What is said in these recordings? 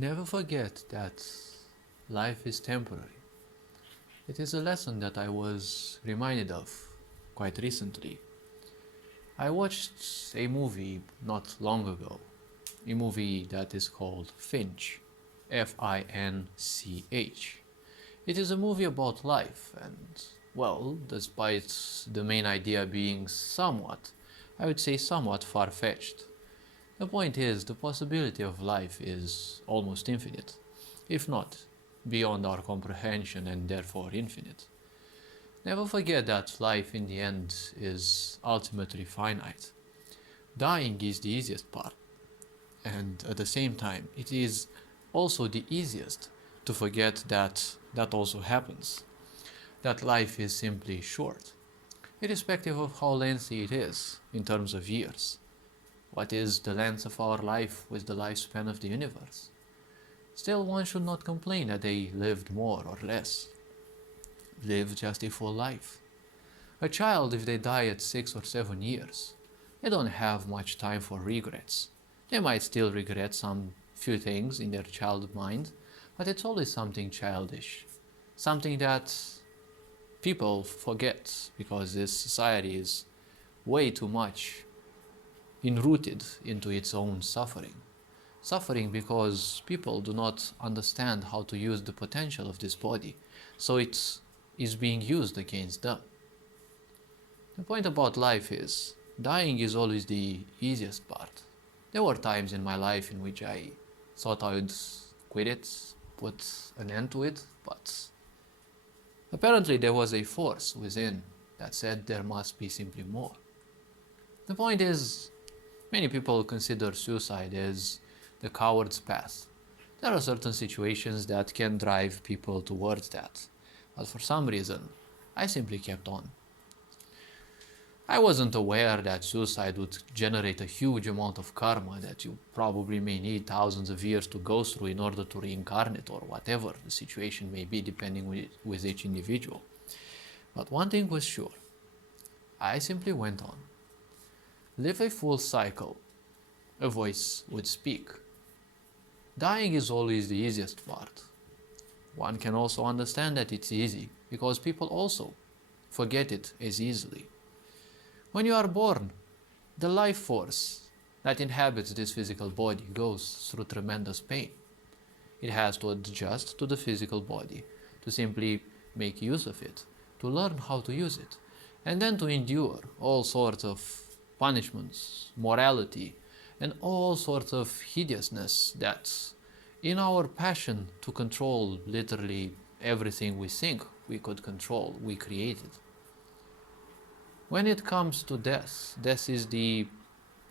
Never forget that life is temporary. It is a lesson that I was reminded of quite recently. I watched a movie not long ago, a movie that is called Finch, Finch. It is a movie about life, and, well, despite the main idea being somewhat, I would say somewhat far fetched, the point is the possibility of life is almost infinite, if not beyond our comprehension and therefore infinite. Never forget that life in the end is ultimately finite. Dying is the easiest part, and at the same time, it is also the easiest to forget that that also happens, that life is simply short, irrespective of how lengthy it is in terms of years. What is the length of our life with the lifespan of the universe? Still, one should not complain that they lived more or less. Live just a full life. A child, if they die at 6 or 7 years, they don't have much time for regrets. They might still regret some few things in their child mind, but it's always something childish. Something that people forget because this society is way too much enrooted into its own suffering. Suffering because people do not understand how to use the potential of this body, so it is being used against them. The point about life is, dying is always the easiest part. There were times in my life in which I thought I would quit it, put an end to it, but apparently there was a force within that said there must be simply more. The point is, many people consider suicide as the coward's path. There are certain situations that can drive people towards that, but for some reason, I simply kept on. I wasn't aware that suicide would generate a huge amount of karma that you probably may need thousands of years to go through in order to reincarnate or whatever the situation may be depending with each individual. But one thing was sure, I simply went on. Live a full cycle, a voice would speak. Dying is always the easiest part. One can also understand that it's easy because people also forget it as easily. When you are born, the life force that inhabits this physical body goes through tremendous pain. It has to adjust to the physical body, to simply make use of it, to learn how to use it, and then to endure all sorts of punishments, morality, and all sorts of hideousness that, in our passion to control literally everything we think we could control, we created. When it comes to death, death is the,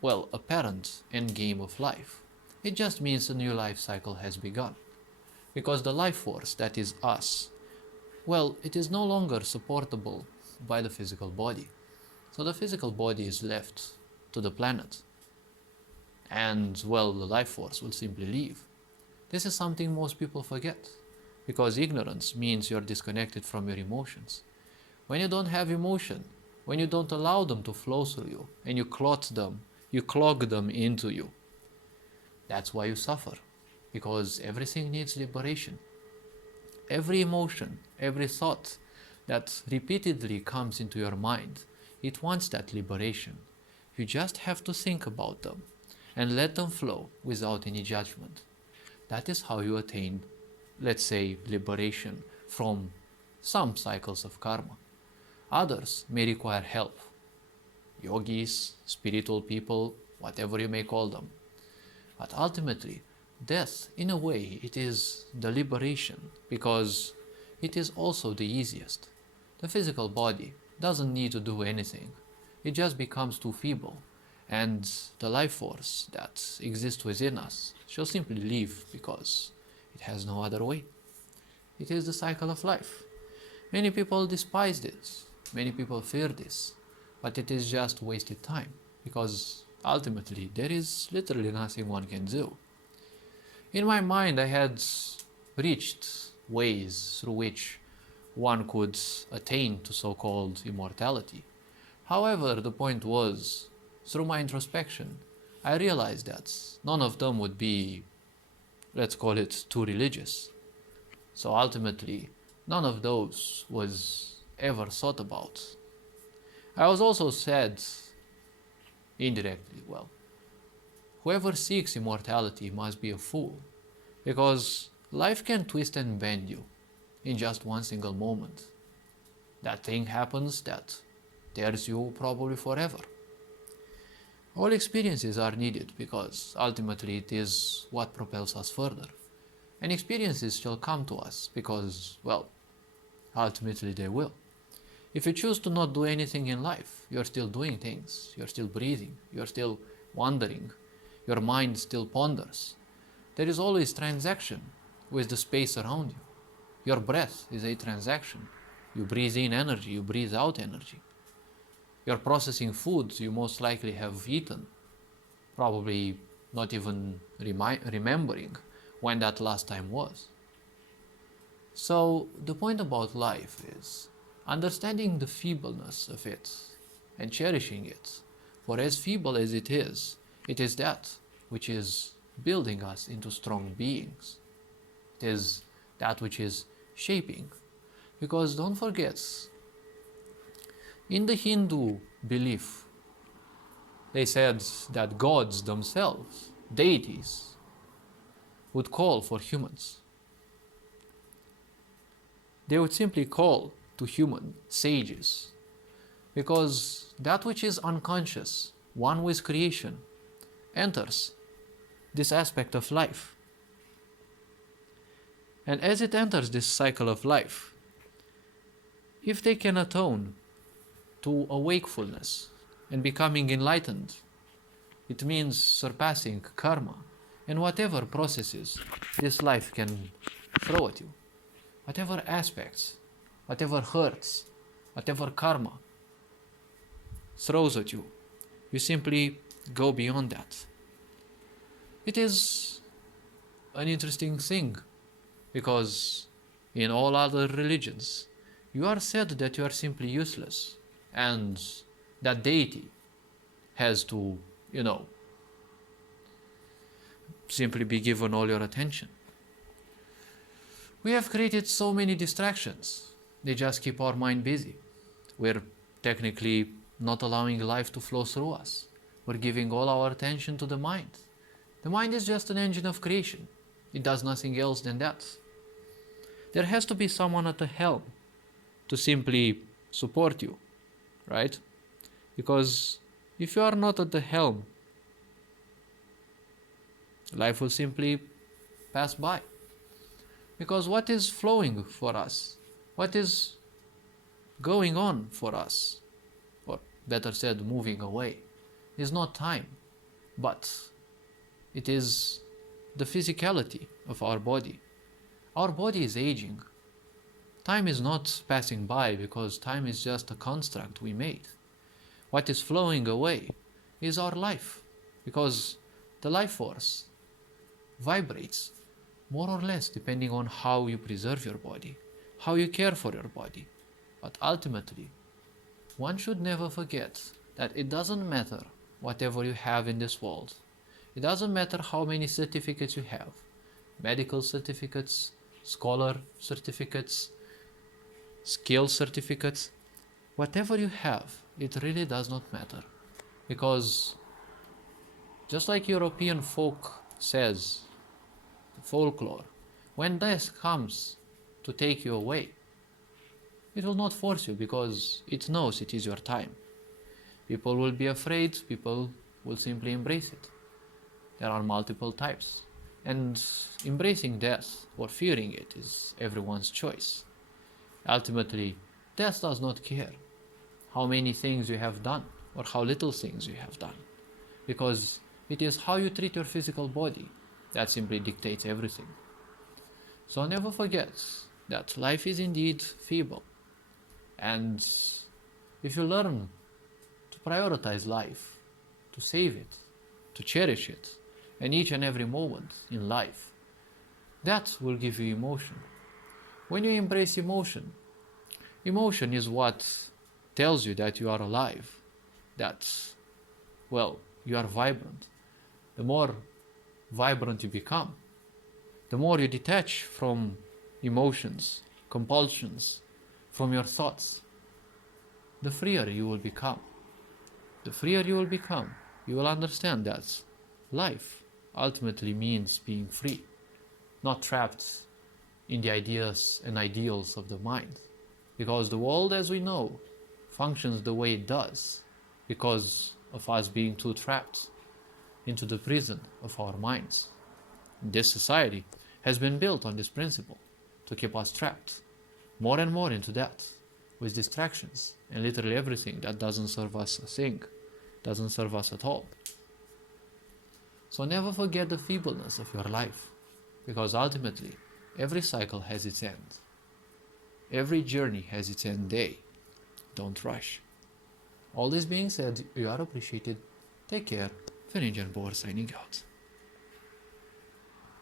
well, apparent endgame of life. It just means a new life cycle has begun. Because the life force that is us, well, it is no longer supportable by the physical body. So the physical body is left to the planet. And, well, the life force will simply leave. This is something most people forget. Because ignorance means you're disconnected from your emotions. When you don't have emotion, when you don't allow them to flow through you, and you clog them into you, that's why you suffer. Because everything needs liberation. Every emotion, every thought that repeatedly comes into your mind, it wants that liberation. You just have to think about them and let them flow without any judgment. That is how you attain, let's say, liberation from some cycles of karma. Others may require help. Yogis, spiritual people, whatever you may call them. But ultimately, death, in a way, it is the liberation because it is also the easiest. The physical body doesn't need to do anything. It just becomes too feeble, and the life force that exists within us shall simply leave because it has no other way. It is the cycle of life. Many people despise this. Many people fear this, but it is just wasted time, because ultimately there is literally nothing one can do. In my mind, I had reached ways through which one could attain to so-called immortality. However, the point was, through my introspection, I realized that none of them would be let's call it, too religious. So ultimately, none of those was ever thought about. I was also said, indirectly, well, whoever seeks immortality must be a fool, because life can twist and bend you in just one single moment. That thing happens that tears you probably forever. All experiences are needed because ultimately it is what propels us further. And experiences shall come to us because, well, ultimately they will. If you choose to not do anything in life, you're still doing things, you're still breathing, you're still wandering, your mind still ponders. There is always transaction with the space around you. Your breath is a transaction. You breathe in energy, you breathe out energy. You're processing foods you most likely have eaten, probably not even remembering when that last time was. So the point about life is understanding the feebleness of it and cherishing it. For as feeble as it is that which is building us into strong beings. It is that which is shaping. Because don't forget, in the Hindu belief, they said that gods themselves, deities, would call for humans. They would simply call to human sages, because that which is unconscious, one with creation, enters this aspect of life. And as it enters this cycle of life, if they can atone to a wakefulness and becoming enlightened, it means surpassing karma and whatever processes this life can throw at you. Whatever aspects, whatever hurts, whatever karma throws at you, you simply go beyond that. It is an interesting thing, because in all other religions, you are said that you are simply useless, and that deity has to, simply be given all your attention. We have created so many distractions. They just keep our mind busy. We're technically not allowing life to flow through us. We're giving all our attention to the mind. The mind is just an engine of creation. It does nothing else than that. There has to be someone at the helm to simply support you, right? Because if you are not at the helm, life will simply pass by. Because what is flowing for us, what is going on for us, or better said, moving away, is not time, but it is the physicality of our body. Our body is aging. Time is not passing by because time is just a construct we made. What is flowing away is our life, because the life force vibrates more or less depending on how you preserve your body, how you care for your body. But ultimately, one should never forget that it doesn't matter whatever you have in this world. It doesn't matter how many certificates you have, medical certificates, scholar certificates, skill certificates. Whatever you have, it really does not matter. Because just like European folk says, folklore, when death comes to take you away, it will not force you because it knows it is your time. People will be afraid, people will simply embrace it. There are multiple types, and embracing death or fearing it is everyone's choice. Ultimately, death does not care how many things you have done or how little things you have done, because it is how you treat your physical body that simply dictates everything. So never forget that life is indeed feeble, and if you learn to prioritize life, to save it, to cherish it, and each and every moment in life, that will give you emotion. When you embrace emotion, emotion is what tells you that you are alive, that, well, you are vibrant. The more vibrant you become, the more you detach from emotions, compulsions, from your thoughts, the freer you will become. The freer you will become, you will understand that life ultimately means being free, not trapped in the ideas and ideals of the mind. Because the world as we know functions the way it does because of us being too trapped into the prison of our minds. This society has been built on this principle to keep us trapped more and more into that with distractions and literally everything that doesn't serve us a thing, doesn't serve us at all. So never forget the feebleness of your life, because ultimately every cycle has its end. Every journey has its end day. Don't rush. All this being said, you are appreciated. Take care. Ferenc Bor signing out.